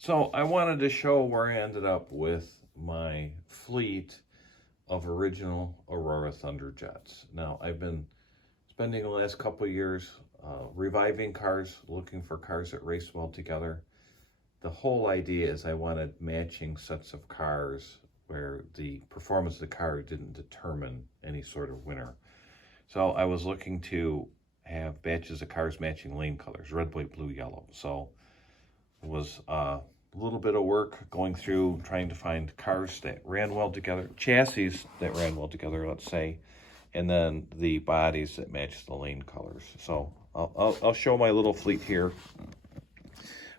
So I wanted to show where I ended up with my fleet of original Aurora Thunderjets. Now, I've been spending the last couple of years reviving cars, looking for cars that race well together. The whole idea is I wanted matching sets of cars where the performance of the car didn't determine any sort of winner. So I was looking to have batches of cars matching lane colors, red, white, blue, yellow. So it was a little bit of work going through trying to find cars that ran well together, chassis that ran well together, let's say, and then the bodies that matched the lane colors. So I'll show my little fleet here,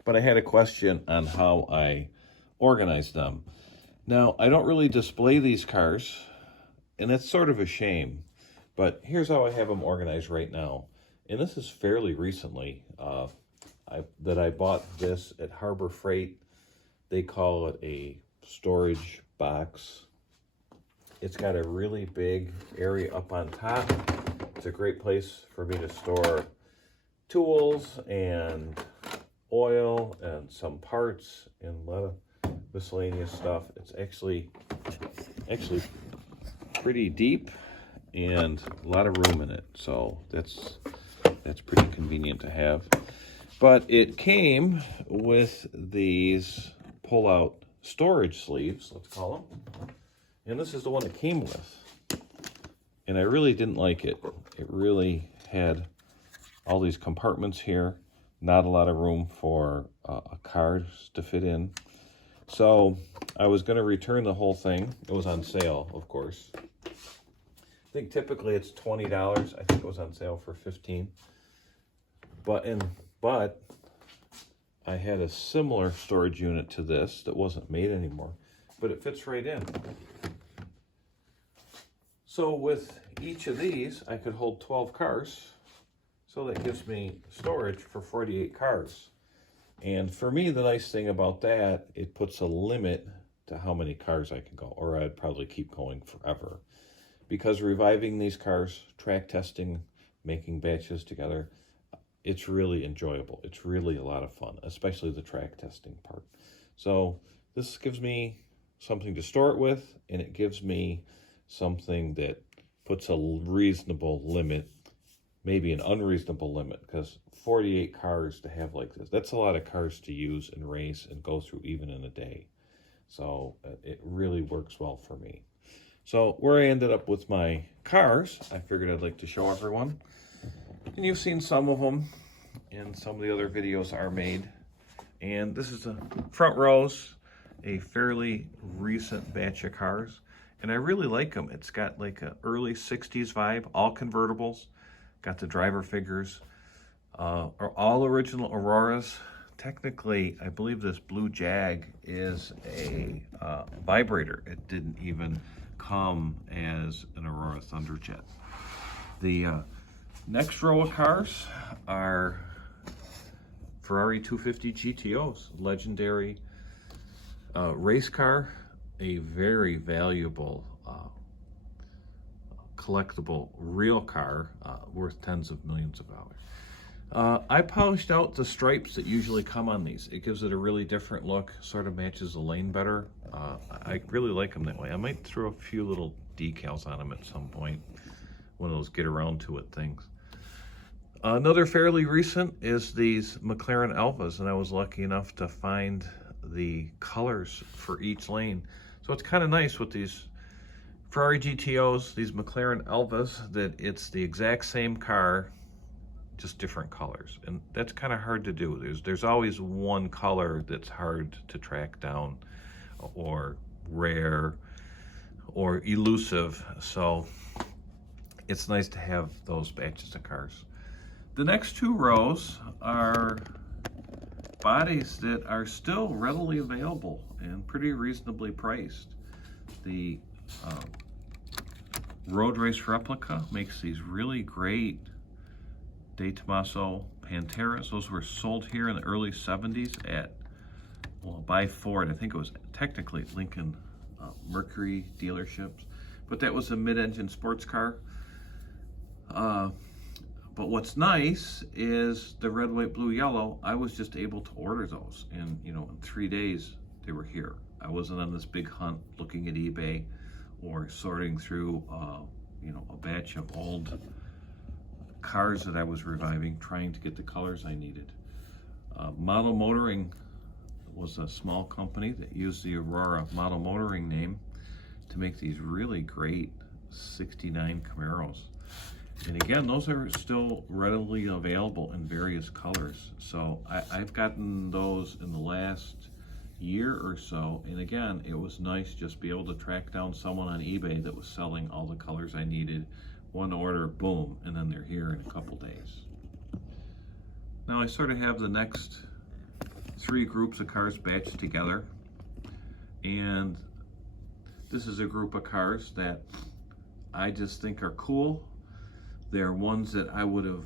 but I had a question on how I organize them. Now, I don't really display these cars, and that's sort of a shame, but here's how I have them organized right now. And this is fairly recently that I bought this at Harbor Freight. They call it a storage box. It's got a really big area up on top. It's a great place for me to store tools and oil and some parts and a lot of miscellaneous stuff. It's actually pretty deep and a lot of room in it. So that's pretty convenient to have. But it came with these pull-out storage sleeves, let's call them. And this is the one it came with. And I really didn't like it. It really had all these compartments here, not a lot of room for a car to fit in. So I was going to return the whole thing. It was on sale, of course. I think typically it's $20. I think it was on sale for $15. But I had a similar storage unit to this that wasn't made anymore, but it fits right in. So with each of these, I could hold 12 cars. So that gives me storage for 48 cars. And for me, the nice thing about that, it puts a limit to how many cars I can go, or I'd probably keep going forever. Because reviving these cars, track testing, making batches together, it's really enjoyable. It's really a lot of fun, especially the track testing part. So this gives me something to store it with, and it gives me something that puts a reasonable limit, maybe an unreasonable limit, because 48 cars to have like this, that's a lot of cars to use and race and go through even in a day. So it really works well for me. So where I ended up with my cars, I figured I'd like to show everyone. And you've seen some of them in some of the other videos are made. And this is the front rows, a fairly recent batch of cars. And I really like them. It's got like an early 60s vibe, all convertibles. Got the driver figures, are all original Auroras. Technically, I believe this blue Jag is a vibrator. It didn't even come as an Aurora Thunderjet. The next row of cars are Ferrari 250 GTOs, legendary race car, a very valuable collectible real car worth tens of millions of dollars. I polished out the stripes that usually come on these. It gives it a really different look, sort of matches the lane better. I really like them that way. I might throw a few little decals on them at some point, one of those get around to it things. Another fairly recent is these McLaren Alphas, and I was lucky enough to find the colors for each lane. So it's kind of nice with these Ferrari GTOs, these McLaren Alphas, that it's the exact same car, just different colors. And that's kind of hard to do. There's always one color that's hard to track down or rare or elusive. So it's nice to have those batches of cars. The next two rows are bodies that are still readily available and pretty reasonably priced. The Road Race Replica makes these really great De Tomaso Panteras. Those were sold here in the early 70s at, well, by Ford. I think it was technically Lincoln Mercury dealerships, but that was a mid-engine sports car. But what's nice is the red, white, blue, yellow, I was just able to order those. And, you know, in 3 days, they were here. I wasn't on this big hunt looking at eBay or sorting through, you know, a batch of old cars that I was reviving, trying to get the colors I needed. Model Motoring was a small company that used the Aurora Model Motoring name to make these really great 69 Camaros. And again, those are still readily available in various colors. So I've gotten those in the last year or so. And again, it was nice just be able to track down someone on eBay that was selling all the colors I needed. One order, boom, and then they're here in a couple days. Now I sort of have the next 3 groups of cars batched together. And this is a group of cars that I just think are cool. They're ones that I would have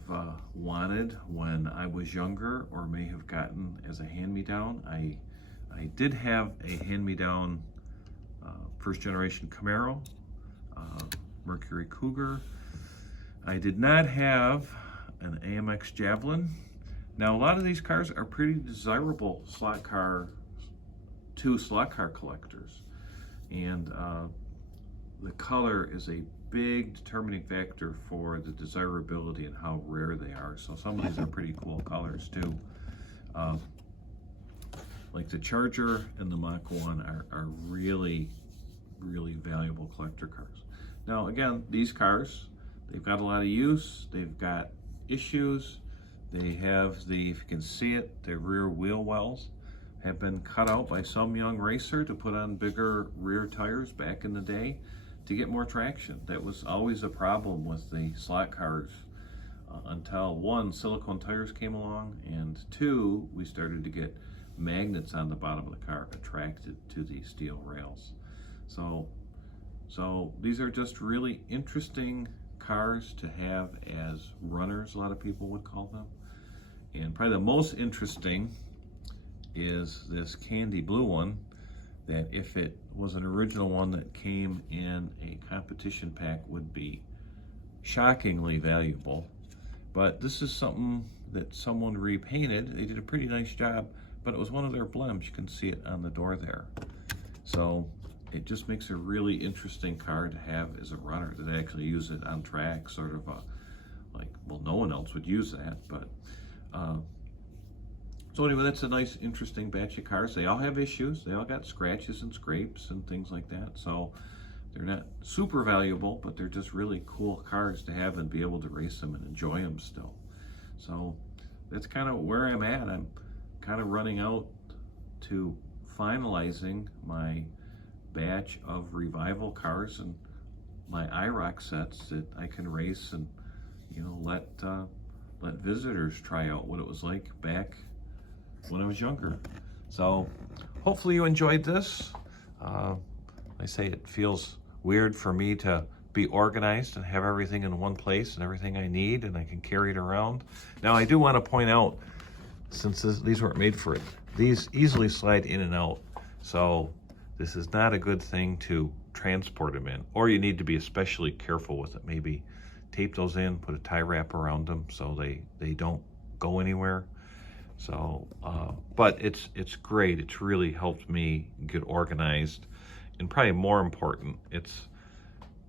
wanted when I was younger or may have gotten as a hand-me-down. I did have a hand-me-down first generation Camaro, Mercury Cougar. I did not have an AMX Javelin. Now a lot of these cars are pretty desirable slot car collectors. And the color is a big determining factor for the desirability and how rare they are. So some of these are pretty cool colors too. Like the Charger and the Mach 1 are really, really valuable collector cars. Now again, these cars, they've got a lot of use, they've got issues. They have the, if you can see it, the rear wheel wells have been cut out by some young racer to put on bigger rear tires back in the day to get more traction. That was always a problem with the slot cars until 1, silicone tires came along, and 2, we started to get magnets on the bottom of the car attracted to the steel rails. So these are just really interesting cars to have as runners, a lot of people would call them. And probably the most interesting is this candy blue one, that if it was an original one that came in a competition pack would be shockingly valuable. But this is something that someone repainted. They did a pretty nice job, but it was one of their blems. You can see it on the door there. So it just makes a really interesting car to have as a runner, that actually use it on track, sort of like, well, no one else would use that, but so anyway, that's a nice, interesting batch of cars. They all have issues. They all got scratches and scrapes and things like that. So they're not super valuable, but they're just really cool cars to have and be able to race them and enjoy them still. So that's kind of where I'm at. I'm kind of running out to finalizing my batch of revival cars and my IROC sets that I can race and, you know, let visitors try out what it was like back when I was younger. So hopefully you enjoyed this. I say it feels weird for me to be organized and have everything in one place and everything I need, and I can carry it around. Now I do want to point out, since these weren't made for it, these easily slide in and out. So this is not a good thing to transport them in, or you need to be especially careful with it. Maybe tape those in, put a tie wrap around them so they don't go anywhere. So, but it's great. It's really helped me get organized, and probably more important, it's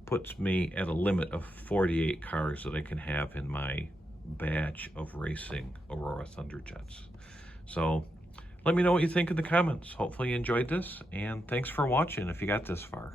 puts me at a limit of 48 cars that I can have in my batch of racing Aurora Thunderjets. So let me know what you think in the comments. Hopefully you enjoyed this, and thanks for watching if you got this far.